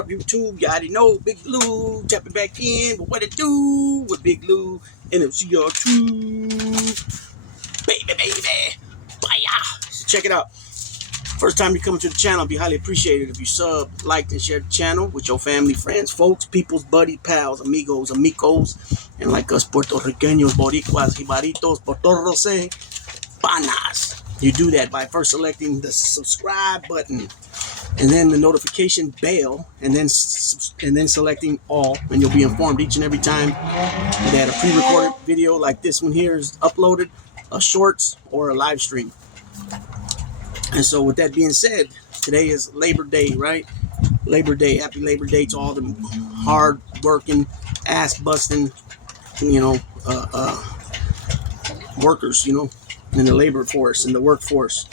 up, YouTube? You already know Big Lou tapping back in. But what it do with Big Lou and MCR2? Baby. Bye. So check it out. First time you come to the channel, it'd be highly appreciated if you sub, like, and share the channel with your family, friends, folks, peoples, buddy, pals, amigos, and like us Puerto Ricanos, Boricuas, Jibaritos, Portorose, Panas. You do that by first selecting the subscribe button and then the notification bell, and then selecting all, and you'll be informed each and every time that a pre-recorded video like this one here is uploaded, a shorts or a live stream. And so with that being said, today is Labor Day, right? Labor Day. Happy Labor Day to all the hard working, ass busting, workers, in the labor force, in the workforce.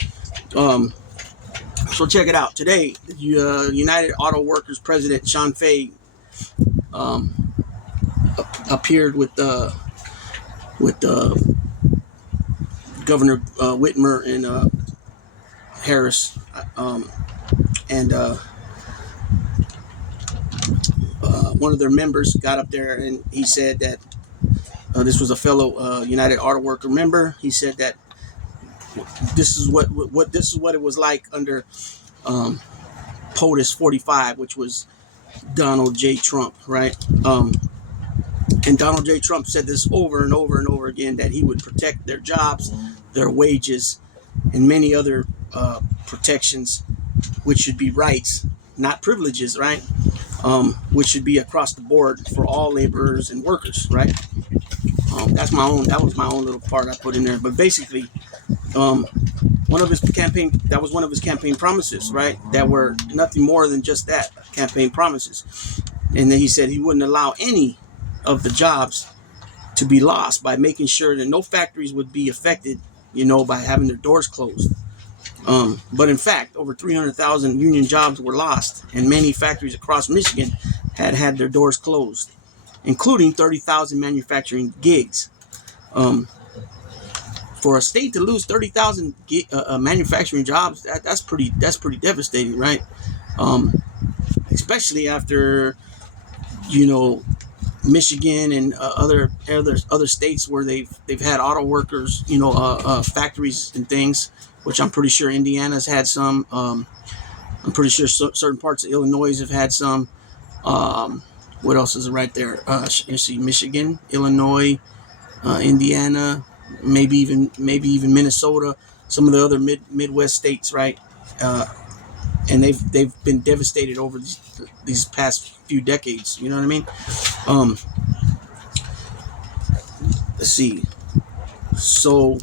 So check it out. Today, United Auto Workers President Sean Fay appeared with Governor Whitmer and Harris, and one of their members got up there and he said that this was a fellow United Auto Worker member. He said that this is what it was like under POTUS 45, which was Donald J. Trump, right? And Donald J. Trump said this over and over and over again, that he would protect their jobs, their wages, and many other protections, which should be rights, not privileges, right? Which should be across the board for all laborers and workers, right? That was my own little part I put in there. But basically, one of his campaign promises, right? That were nothing more than just that, campaign promises. And then he said he wouldn't allow any of the jobs to be lost by making sure that no factories would be affected, by having their doors closed. But in fact, over 300,000 union jobs were lost, and many factories across Michigan had their doors closed, including 30,000 manufacturing gigs. For a state to lose 30,000 manufacturing jobs, that's pretty devastating, right? Especially after, Michigan and other states where they've had auto workers, factories and things, which I'm pretty sure Indiana's had some. I'm pretty sure certain parts of Illinois have had some. What else is right there? You see Michigan, Illinois, Indiana, maybe even Minnesota, some of the other Midwest states, right? And they've been devastated over these past few decades. You know what I mean? Let's see. So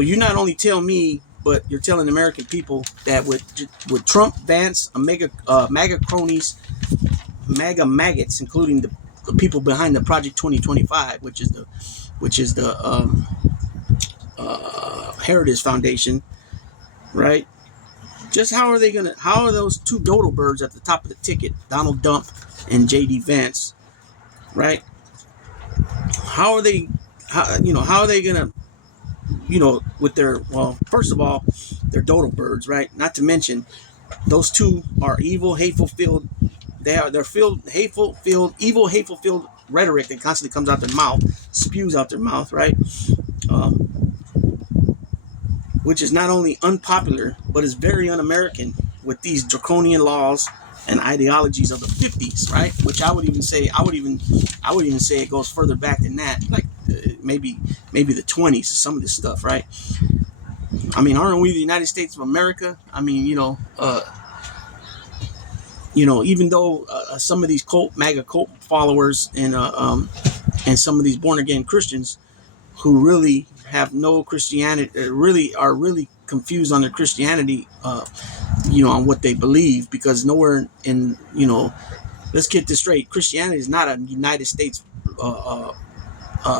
you not only tell me, but you're telling American people that with Trump, Vance, MAGA cronies, MAGA maggots, including the people behind the Project 2025, which is the Heritage Foundation, right? Just how are those two dodo birds at the top of the ticket, Donald Trump and J.D. Vance, right? How are they gonna, with their, first of all, they're dodo birds, right? Not to mention, those two are evil, hateful-filled. They're filled evil, hateful-filled rhetoric that constantly comes out their mouth, spews out their mouth, right? Which is not only unpopular, but is very un-American with these draconian laws and ideologies of the 50s, right? Which I would even say it goes further back than that, like maybe the 20s, some of this stuff, right? I mean, aren't we the United States of America? I mean, even though some of these MAGA cult followers and some of these born again Christians who really have no Christianity, are really confused on their Christianity, on what they believe, because nowhere in, let's get this straight. Christianity is not a United States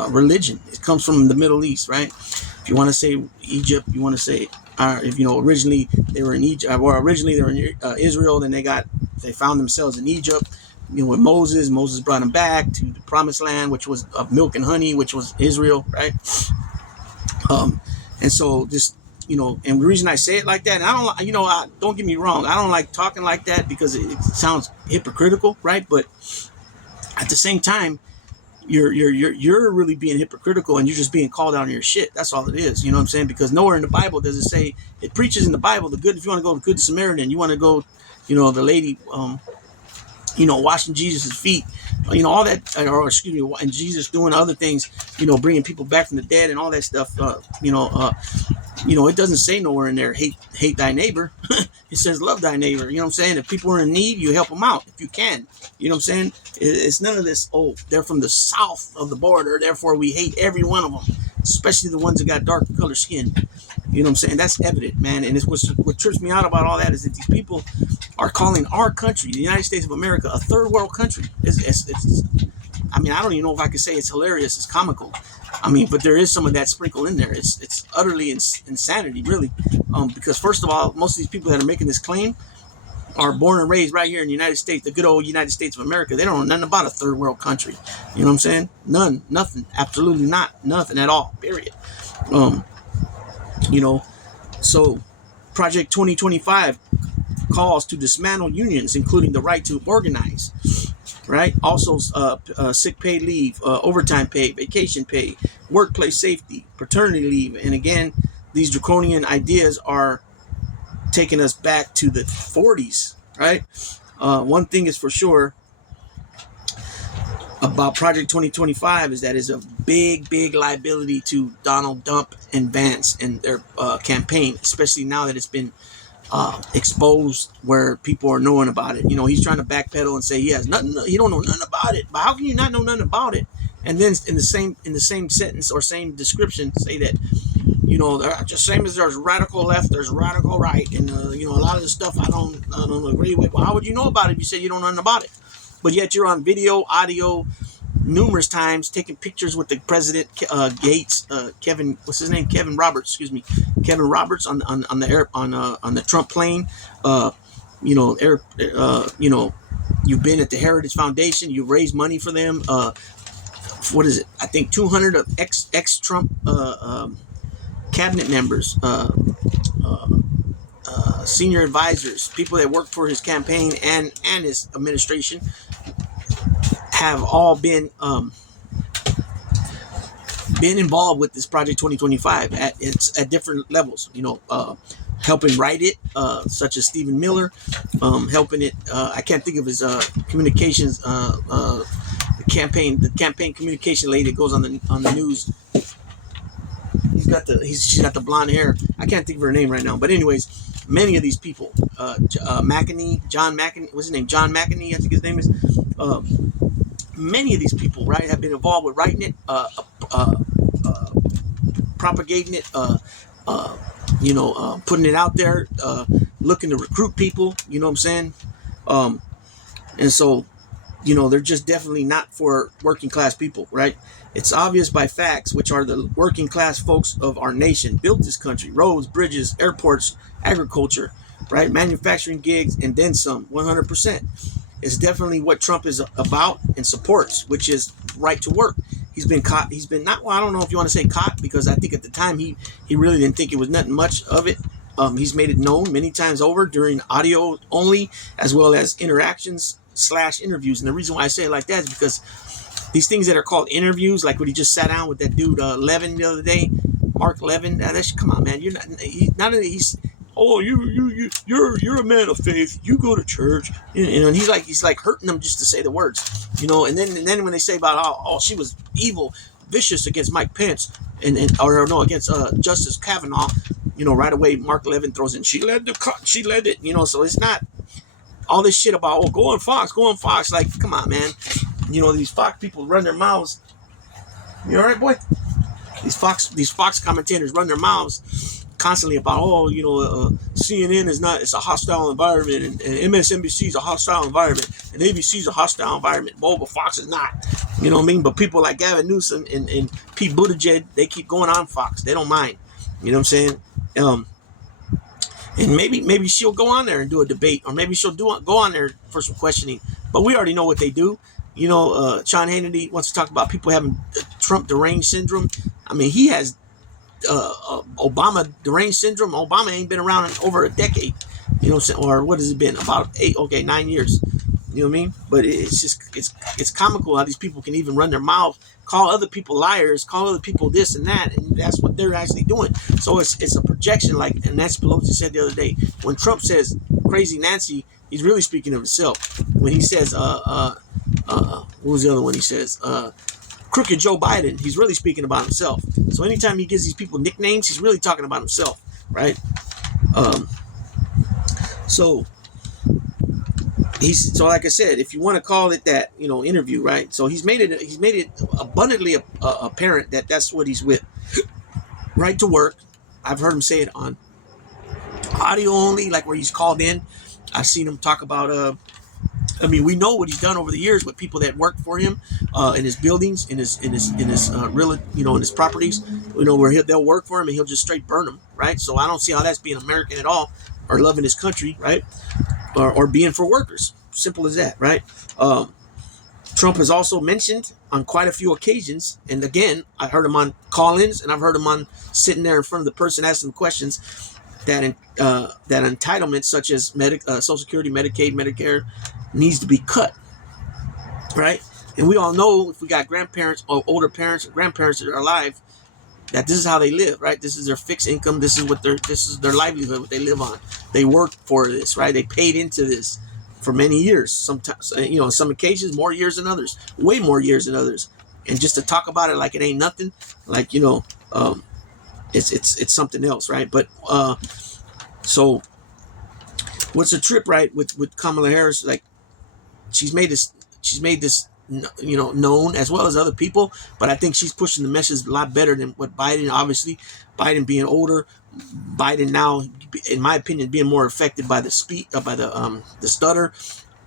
religion. It comes from the Middle East, right? If you want to say Egypt, you want to say, if originally they were in Egypt, or originally they were in Israel, then they found themselves in Egypt. With Moses brought them back to the promised land, which was of milk and honey, which was Israel, right? And so this and the reason I say it like that, and I don't, don't get me wrong, I don't like talking like that because it sounds hypocritical, right? But at the same time, you're really being hypocritical, and you're just being called out on your shit. That's all it is. You know what I'm saying? Because nowhere in the Bible does it say, it preaches in the Bible the good. If you want to go to the Good Samaritan, you want to go, the lady, washing Jesus' feet, all that, or excuse me, and Jesus doing other things, bringing people back from the dead and all that stuff. It doesn't say nowhere in there, hate thy neighbor. It says love thy neighbor. You know what I'm saying? If people are in need, you help them out if you can. You know what I'm saying? It's none of this, oh, they're from the south of the border, therefore we hate every one of them, especially the ones that got dark color skin. You know what I'm saying? That's evident, man. And it's what trips me out about all that is that these people are calling our country, the United States of America, a third world country. I don't even know if I could say it's hilarious. It's comical. But there is some of that sprinkle in there. It's utterly insanity, really. Because first of all, most of these people that are making this claim are born and raised right here in the United States, the good old United States of America. They don't know nothing about a third world country. You know what I'm saying? None, nothing, absolutely not, nothing at all. Period. So Project 2025 calls to dismantle unions, including the right to organize. Right. Also, sick pay leave, overtime pay, vacation pay, workplace safety, paternity leave. And again, these draconian ideas are taking us back to the 40s. Right. One thing is for sure about Project 2025 is that it's a big, big liability to Donald Trump and Vance and their campaign, especially now that it's been exposed where people are knowing about it. He's trying to backpedal and say he has nothing, he don't know nothing about it. But how can you not know nothing about it? And then in the same sentence or same description say that, just same as there's radical left, there's radical right, and a lot of the stuff I don't agree with. Well, how would you know about it if you said you don't know nothing about it? But yet you're on video, audio, numerous times taking pictures with the president, Gates, Kevin, what's his name? Kevin Roberts on the Trump plane. You've been at the Heritage Foundation. You've raised money for them. What is it? I think 200 of ex-Trump cabinet members, senior advisors, people that work for his campaign and his administration, have all been involved with this Project 2025 at different levels. Helping write it, such as Stephen Miller, helping it. I can't think of his communications, the campaign communication lady that goes on the news. She's got the blonde hair. I can't think of her name right now. But anyways, many of these people, John McEnany, what's his name? John McEnany, I think his name is. Many of these people, right, have been involved with writing it, propagating it, putting it out there, looking to recruit people. You know what I'm saying? And so, they're just definitely not for working class people, right? It's obvious by facts, which are the working class folks of our nation built this country: roads, bridges, airports, agriculture, right, manufacturing gigs, and then some. 100%. It's definitely what Trump is about and supports, which is right to work. He's been caught. He's been not, well, I don't know if you want to say caught, because I think at the time he really didn't think it was nothing much of it. He's made it known many times over during audio only, as well as interactions / interviews. And the reason why I say it like that is because these things that are called interviews, like when he just sat down with that dude Levin the other day, Mark Levin. Come on, man. You're not. He's. Oh, you're a man of faith. You go to church, and he's like hurting them just to say the words, And then when they say about she was evil, vicious against Mike Pence, against Justice Kavanaugh, right away Mark Levin throws in, she led it, So it's not all this shit about go on Fox. Like, come on, man. These Fox people run their mouths. You all right, boy? These Fox commentators run their mouths constantly about CNN it's a hostile environment, and MSNBC is a hostile environment, and ABC is a hostile environment. But Fox is not. You know what I mean? But people like Gavin Newsom and Pete Buttigieg, they keep going on Fox. They don't mind. You know what I'm saying? And maybe she'll go on there and do a debate, or maybe she'll go on there for some questioning. But we already know what they do. Sean Hannity wants to talk about people having Trump deranged syndrome. I mean, he has Obama deranged syndrome. Obama ain't been around in over a decade, you know what I'm saying? Or what has it been? About 9 years. You know what I mean? But it's just it's comical how these people can even run their mouth, call other people liars, call other people this and that, and that's what they're actually doing. So it's a projection, like Nancy Pelosi said the other day. When Trump says crazy Nancy, he's really speaking of himself. When he says what was the other one he says? Crooked Joe Biden, he's really speaking about himself. So anytime he gives these people nicknames, he's really talking about himself, right? So like I said, if you want to call it that, you know, interview, right? So he's made it abundantly apparent that that's what he's with. Right to work. I've heard him say it on audio only, like where he's called in. I've seen him talk about I mean, we know what he's done over the years with people that work for him in his buildings, in his real, you know, in his properties, you know, where they'll work for him and he'll just straight burn them, right? So I don't see how that's being American at all, or loving his country, right? Or being for workers. Simple as that, right? Trump has also mentioned on quite a few occasions, and again, I heard him on call-ins, and I've heard him on sitting there in front of the person asking questions, that entitlements such as Social Security, Medicaid, Medicare needs to be cut, right? And we all know, if we got grandparents or older parents or grandparents that are alive, that this is how they live, right? This is their fixed income. This is their livelihood, what they live on. They work for this, right? They paid into this for many years. Sometimes, you know, on some occasions, more years than others, way more years than others. And just to talk about it like it ain't nothing, like, you know, it's something else, right? But so what's the trip, right? With Kamala Harris, like she's made this, you know, known as well as other people, but I think she's pushing the message a lot better than what Biden. Obviously, Biden being older, Biden now, in my opinion, being more affected by the stutter,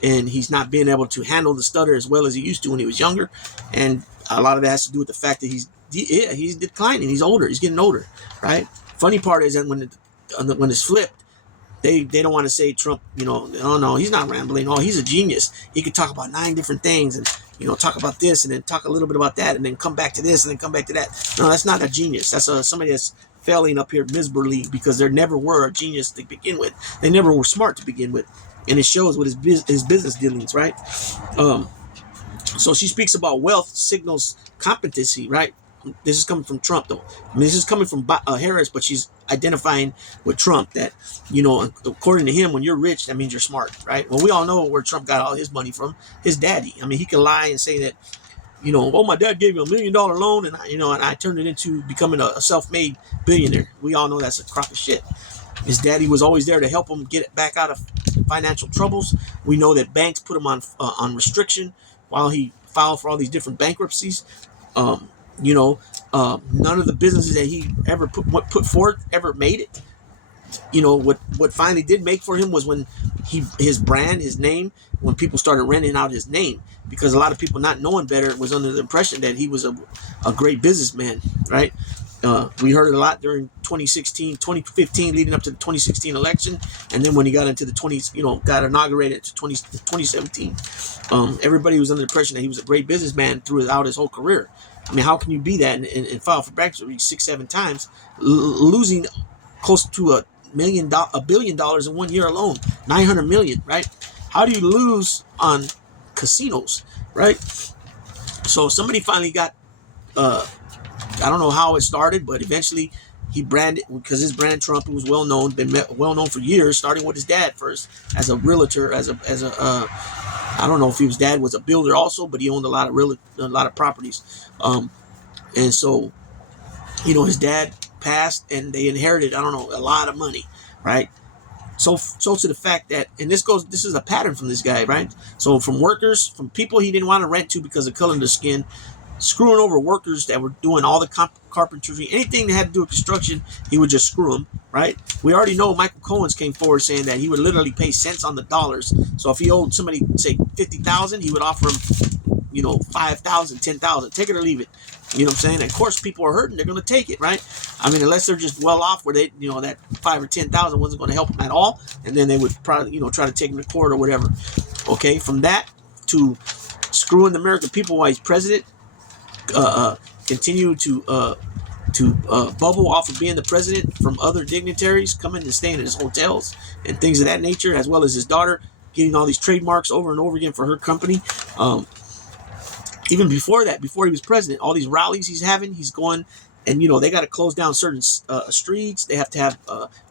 and he's not being able to handle the stutter as well as he used to when he was younger, and a lot of that has to do with the fact that he's declining. He's older. He's getting older, right? Funny part is that when it's flipped, they don't want to say Trump, you know, oh no, he's not rambling. Oh, he's a genius. He could talk about 9 different things and, you know, talk about this and then talk a little bit about that and then come back to this and then come back to that. No, that's not a genius. That's somebody that's failing up here miserably because there never were a genius to begin with. They never were smart to begin with. And it shows with his business dealings, right? So she speaks about wealth signals competency, right? This is coming from Trump, though. I mean, this is coming from Harris, but she's identifying with Trump that, you know, according to him, when you're rich, that means you're smart, right? Well, we all know where Trump got all his money from, his daddy. I mean, he can lie and say that, you know, oh, my dad gave me $1 million loan, and I turned it into becoming a self-made billionaire. We all know that's a crock of shit. His daddy was always there to help him get back out of financial troubles. We know that banks put him on restriction while he filed for all these different bankruptcies. You know, none of the businesses that he ever put forth ever made it. You know, what finally did make for him was when his brand, his name, when people started renting out his name, because a lot of people not knowing better was under the impression that he was a great businessman, right? We heard it a lot during 2015, leading up to the 2016 election, and then when he got into the got inaugurated to 2017, everybody was under the impression that he was a great businessman throughout his whole career. I mean, how can you be that and file for bankruptcy 6-7 times, losing close to $1 billion in 1 year alone, 900 million, right? How do you lose on casinos, right? So somebody finally got, I don't know how it started, but eventually he branded, because his brand Trump, who was been well known for years, starting with his dad first as a realtor, I don't know if his dad was a builder also, but he owned a lot of properties. And so, you know, his dad passed and they inherited, I don't know, a lot of money, right? So to the fact that, and this is a pattern from this guy, right? So from people he didn't want to rent to because of color of their skin, screwing over workers that were doing all the carpentry, anything that had to do with construction, he would just screw them, right? We already know Michael Cohen's came forward saying that he would literally pay cents on the dollars. So if he owed somebody, say, $50,000, he would offer him, you know, $5,000, $10,000, take it or leave it. You know what I'm saying? And of course, people are hurting; they're going to take it, right? I mean, unless they're just well off, where they, you know, that $5,000 or $10,000 wasn't going to help them at all, and then they would probably, you know, try to take him to court or whatever. Okay, from that to screwing the American people while he's president, continue to bubble off of being the president from other dignitaries coming and staying in his hotels and things of that nature, as well as his daughter getting all these trademarks over and over again for her company. Even before that, before he was president, all these rallies he's having, he's going, and they got to close down certain streets. They have to have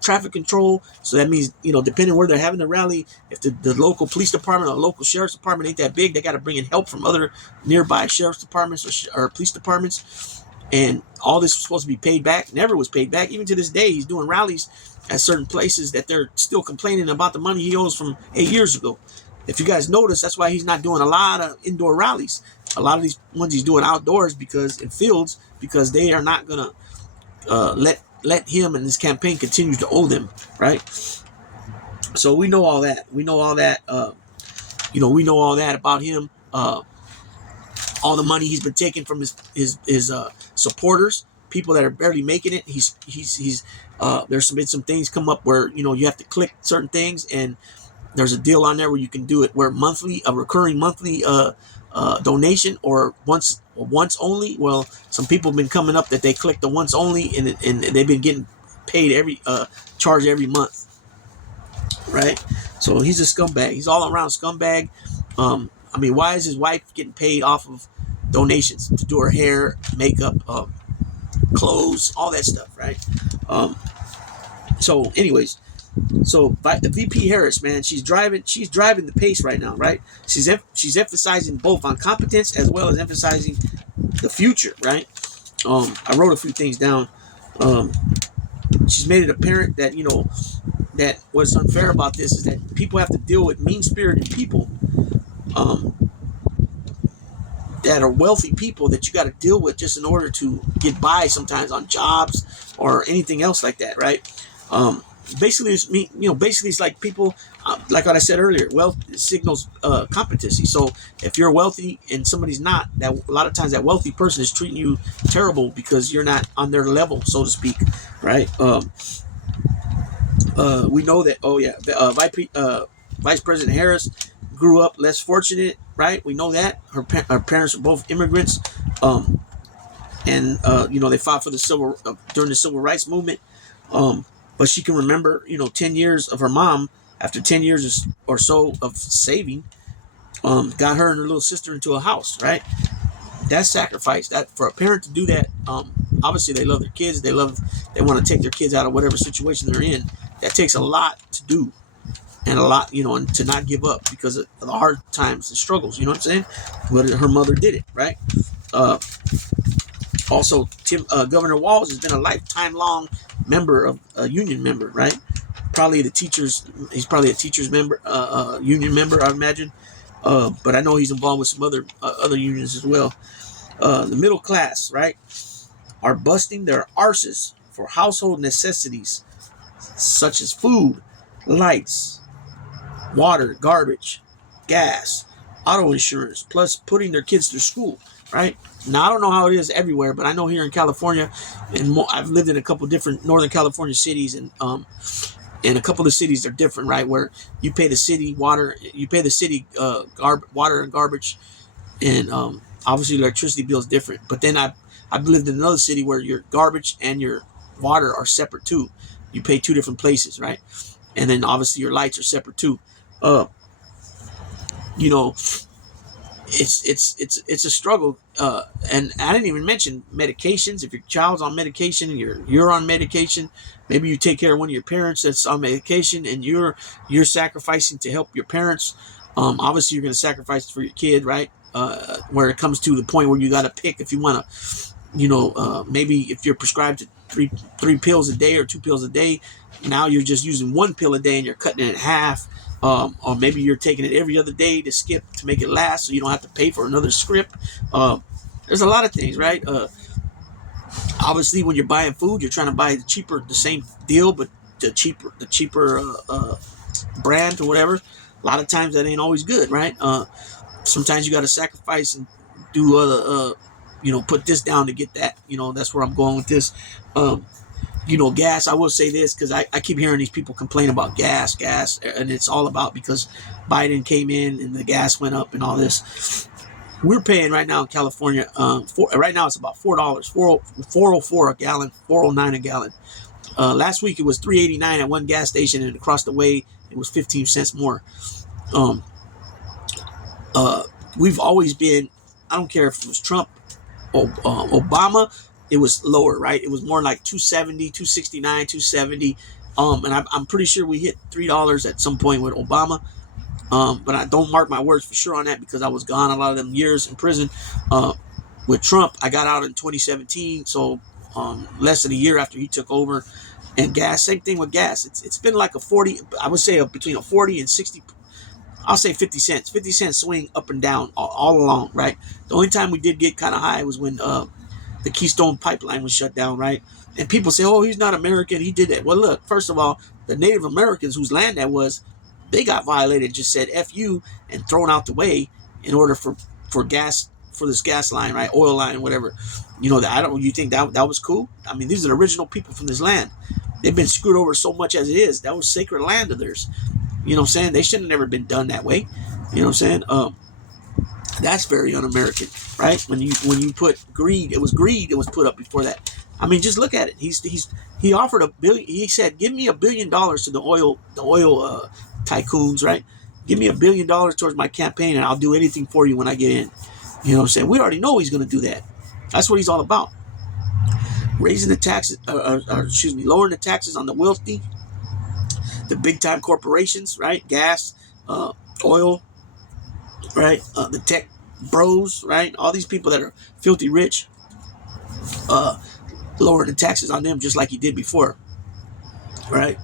traffic control. So that means, depending where they're having the rally, if the local police department or local sheriff's department ain't that big, they got to bring in help from other nearby sheriff's departments or police departments. And all this was supposed to be paid back. Never was paid back. Even to this day, he's doing rallies at certain places that they're still complaining about the money he owes from 8 years ago. If you guys notice, that's why he's not doing a lot of indoor rallies. A lot of these ones he's doing outdoors in fields, because they are not gonna let him and his campaign continue to owe them, right? So we know all that. We know all that. We know all that about him. All the money he's been taking from his supporters, people that are barely making it. There's been some things come up where you have to click certain things, and there's a deal on there where you can do it where a recurring monthly donation or once only. Well, some people have been coming up that they click the once only, and they've been getting paid charged every month, right? So he's a scumbag. He's all around scumbag. Why is his wife getting paid off of donations to do her hair, makeup, clothes, all that stuff, right? So anyways, the VP Harris, man, she's driving the pace right now, right? She's emphasizing both on competence as well as emphasizing the future, right? I wrote a few things down. She's made it apparent that that what's unfair about this is that people have to deal with mean-spirited people that are wealthy people that you got to deal with just in order to get by sometimes on jobs or anything else like that, right? Basically it's like people, like what I said earlier, wealth signals competency. So if you're wealthy and somebody's not, that a lot of times that wealthy person is treating you terrible because you're not on their level, so to speak, right? We know that. Vice President Harris grew up less fortunate, right? We know that her parents are both immigrants, and they fought for during the civil rights movement. But she can remember, 10 years of her mom, after 10 years or so of saving, got her and her little sister into a house, right? That sacrifice, that for a parent to do that, obviously they love their kids. They want to take their kids out of whatever situation they're in. That takes a lot to do, and a lot, and to not give up because of the hard times and struggles, you know what I'm saying? But her mother did it, right? Also, Governor Walz has been a lifetime long union member, right? He's probably a teacher's member, union member, I imagine. But I know he's involved with some other unions as well. The middle class, right, are busting their arses for household necessities such as food, lights, water, garbage, gas, auto insurance, plus putting their kids through school, right? Now, I don't know how it is everywhere, but I know here in California, and I've lived in a couple different Northern California cities, and a couple of cities are different, right? Where you pay the city water, water and garbage, and obviously electricity bill is different. But then I've lived in another city where your garbage and your water are separate too. You pay two different places, right? And then obviously your lights are separate too. It's a struggle, and I didn't even mention medications. If your child's on medication and you're on medication, maybe you take care of one of your parents that's on medication, and you're sacrificing to help your parents. Obviously, you're going to sacrifice for your kid, right? Where it comes to the point where you got to pick if you want to, maybe if you're prescribed to three pills a day or 2 pills a day, now you're just using 1 pill a day and you're cutting it in half. Or maybe you're taking it every other day to skip to make it last so you don't have to pay for another script. There's a lot of things, right? Obviously, when you're buying food, you're trying to buy the same deal, but the cheaper brand or whatever. A lot of times that ain't always good, right? Sometimes you got to sacrifice and do other, put this down to get that. That's where I'm going with this. Gas, I will say this because I keep hearing these people complain about gas, and it's all about because Biden came in and the gas went up and all this. We're paying right now in California. Right now it's about $4, 404 a gallon, 409 a gallon. Last week it was $3.89 at one gas station, and across the way it was 15 cents more. Um, we've always been. I don't care if it was Trump or Obama. It was lower, right? It was more like 270, 269, 270. And I'm pretty sure we hit $3 at some point with Obama. But I don't mark my words for sure on that because I was gone a lot of them years in prison. With Trump, I got out in 2017, so less than a year after he took over. And gas, same thing with gas. It's been like a 40, I would say between a 40 and 60, I'll say 50 cents. 50 cent swing up and down all along, right? The only time we did get kind of high was when the Keystone Pipeline was shut down, right? And people say, oh, he's not American, he did that. Well, look, first of all, the Native Americans whose land that was, they got violated, just said F you and thrown out the way in order for gas, for this gas line, right? Oil line, whatever. You know, you think that was cool? I mean, these are the original people from this land. They've been screwed over so much as it is. That was sacred land of theirs. You know what I'm saying? They shouldn't have never been done that way. You know what I'm saying? That's very un-American, right? When you put greed, it was put up before that. I mean, just look at it. He offered $1 billion. He said, "Give me $1 billion to the oil tycoons, right? Give me $1 billion towards my campaign, and I'll do anything for you when I get in." You know what I'm saying? We already know he's going to do that. That's what he's all about. Raising the taxes, lowering the taxes on the wealthy, the big time corporations, right? Gas, oil, right? The tech bros, right? All these people that are filthy rich, lowering the taxes on them just like he did before, right?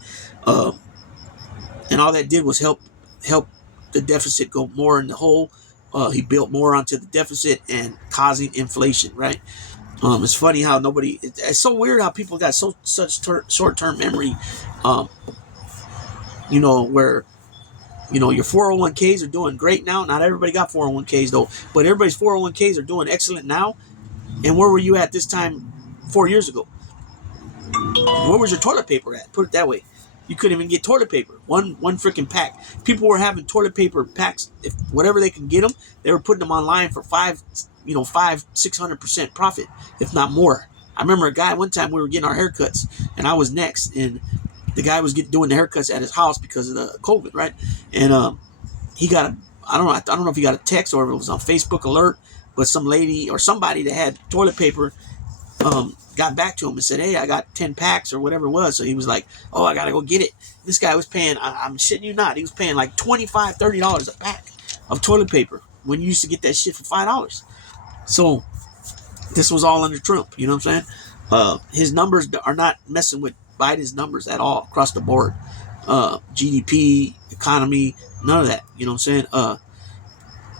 And all that did was help the deficit go more in the hole. He built more onto the deficit and causing inflation, right? It's funny how it's so weird how people got such short-term memory, you know, where, you know, your 401ks are doing great now. Not everybody got 401ks though, but everybody's 401ks are doing excellent now. And where were you at this time 4 years ago? Where was your toilet paper at? Put it that way. You couldn't even get toilet paper. One freaking pack. People were having toilet paper packs. If whatever they can get them, they were putting them online for 600% profit, if not more. I remember a guy one time we were getting our haircuts, and I was next, and the guy was doing the haircuts at his house because of the COVID, right? And he got I don't know if he got a text or if it was on Facebook alert, but some lady or somebody that had toilet paper got back to him and said, "Hey, I got 10 packs or whatever it was." So he was like, "Oh, I gotta go get it." This guy was paying, I'm shitting you not, he was paying like $25, $30 a pack of toilet paper when you used to get that shit for $5. So this was all under Trump, you know what I'm saying? His numbers are not messing with Biden's numbers at all across the board. GDP, economy, none of that, you know what I'm saying?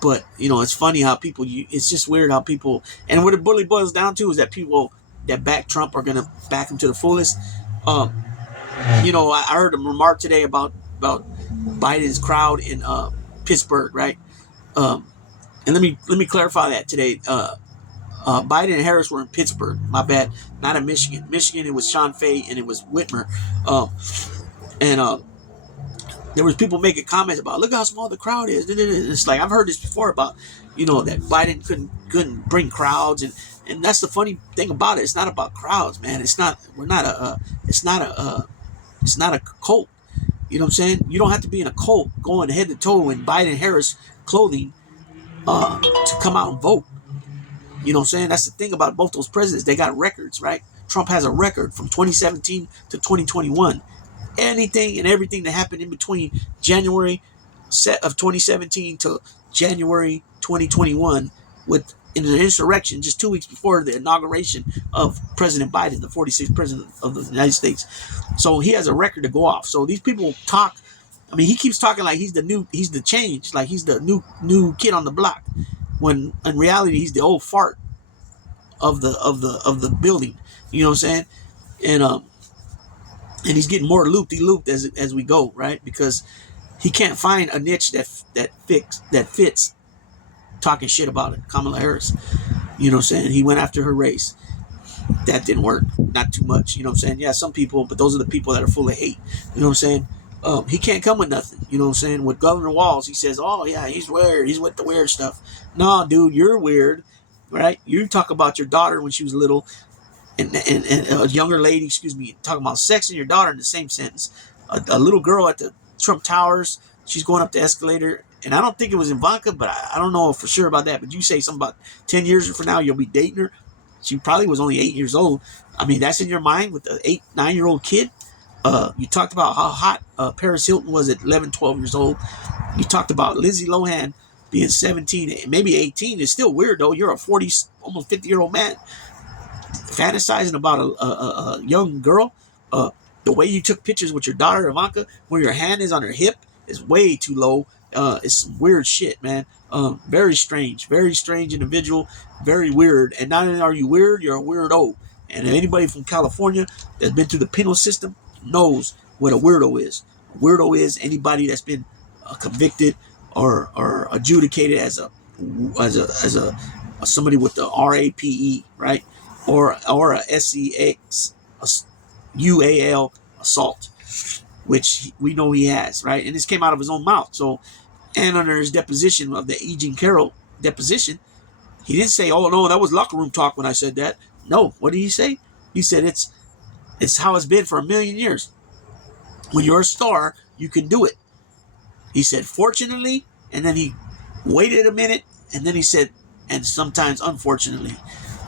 But, you know, it's funny how people, it's just weird how people, and what it really boils down to is that people that back Trump are going to back him to the fullest. You know, I heard a remark today about Biden's crowd in Pittsburgh, right? And let me clarify that today. Biden and Harris were in Pittsburgh. My bad, not in Michigan. Michigan, it was Sean Fay and it was Whitmer. And there was people making comments about, look how small the crowd is. It's like, I've heard this before about, you know, that Biden couldn't bring crowds, and that's the funny thing about it. It's not about crowds, man. It's not a cult. You know what I'm saying? You don't have to be in a cult going head to toe in Biden Harris clothing to come out and vote. You know what I'm saying? That's the thing about both those presidents. They got records, right? Trump has a record from 2017 to 2021. Anything and everything that happened in between January of 2017 to January 2021 with in an insurrection just 2 weeks before the inauguration of President Biden, the 46th president of the United States. So he has a record to go off. So these people talk. I mean, he keeps talking like he's the change, like he's the new kid on the block, when in reality he's the old fart of the building. You know what I'm saying? And he's getting more looped as we go, right? Because he can't find a niche that fits talking shit about it. Kamala Harris, you know what I'm saying? He went after her race. That didn't work, not too much. You know what I'm saying? Yeah, some people, but those are the people that are full of hate. You know what I'm saying? He can't come with nothing. You know what I'm saying? With Governor Walz, he says, "Oh yeah, he's weird. He's with the weird stuff." No, dude, you're weird, right? You talk about your daughter when she was little, and a younger lady, excuse me, talking about sex and your daughter in the same sentence. A little girl at the Trump Towers, she's going up the escalator, and I don't think it was Ivanka, but I don't know for sure about that. But you say something about 10 years from now you'll be dating her. She probably was only 8 years old. I mean, that's in your mind with the 8, 9-year-old kid. You talked about how hot Paris Hilton was at 11, 12 years old. You talked about Lindsay Lohan being 17, maybe 18. It's still weird, though. You're a 40, almost 50-year-old man fantasizing about a young girl. The way you took pictures with your daughter, Ivanka, where your hand is on her hip, is way too low. It's some weird shit, man. Very strange individual, very weird. And not only are you weird, you're a weirdo. And anybody from California that's been through the penal system knows what a weirdo is. A weirdo is anybody that's been convicted or adjudicated as a somebody with the RAPE, right? Or a SEX, UAL assault, which we know he has, right? And this came out of his own mouth. So, and under his deposition of the E. Jean Carroll deposition, he didn't say, "Oh no, that was locker room talk when I said that." No, what did he say? He said it's how it's been for a million years. When you're a star, you can do it. He said, fortunately, and then he waited a minute, and then he said, and sometimes unfortunately.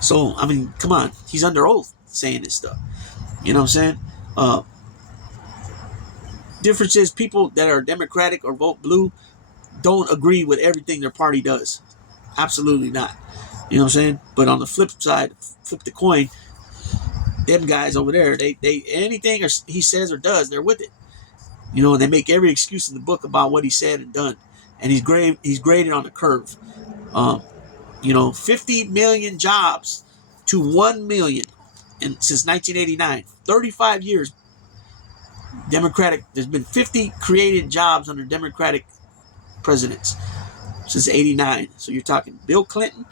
So, I mean, come on. He's under oath saying this stuff. You know what I'm saying? Difference is people that are Democratic or vote blue don't agree with everything their party does. Absolutely not. You know what I'm saying? But on the flip side, flip the coin, them guys over there, they anything he says or does, they're with it. You know, and they make every excuse in the book about what he said and done. And he's graded on the curve. 50 million jobs to 1 million since 1989. 35 years. There's been 50 created jobs under Democratic presidents since 89. So you're talking Bill Clinton,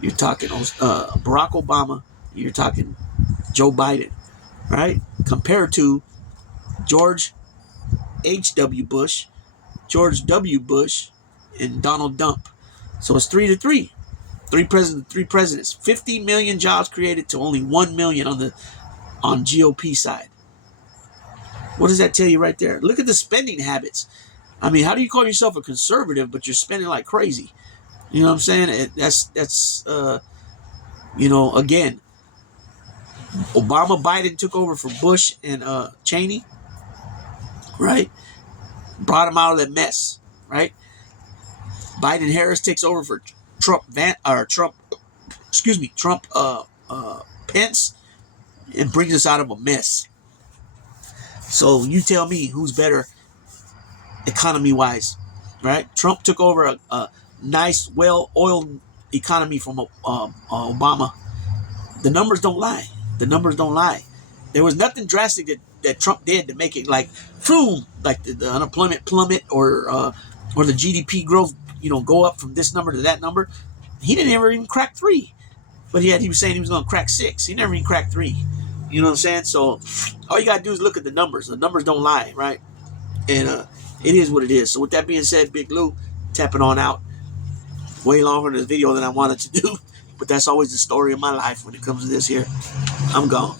you're talking Barack Obama, you're talking Joe Biden, right? Compared to George H.W. Bush, George W. Bush, and Donald Trump. So it's 3-3. Three presidents. 50 million jobs created to only 1 million on GOP side. What does that tell you right there? Look at the spending habits. I mean, how do you call yourself a conservative, but you're spending like crazy? You know what I'm saying? That's again, Obama, Biden took over for Bush and Cheney, right? Brought him out of that mess, right? Biden Harris takes over for Trump Pence, and brings us out of a mess. So you tell me who's better economy-wise, right? Trump took over a nice, well-oiled economy from Obama. The numbers don't lie. There was nothing drastic that Trump did to make it like the unemployment plummet or the GDP growth, go up from this number to that number. He didn't ever even crack 3, but he was saying he was going to crack 6. He never even cracked 3. You know what I'm saying? So all you got to do is look at the numbers. The numbers don't lie, right? And it is what it is. So with that being said, Big Lou, tapping on out. Way longer than this video than I wanted to do. But that's always the story of my life when it comes to this here. I'm gone.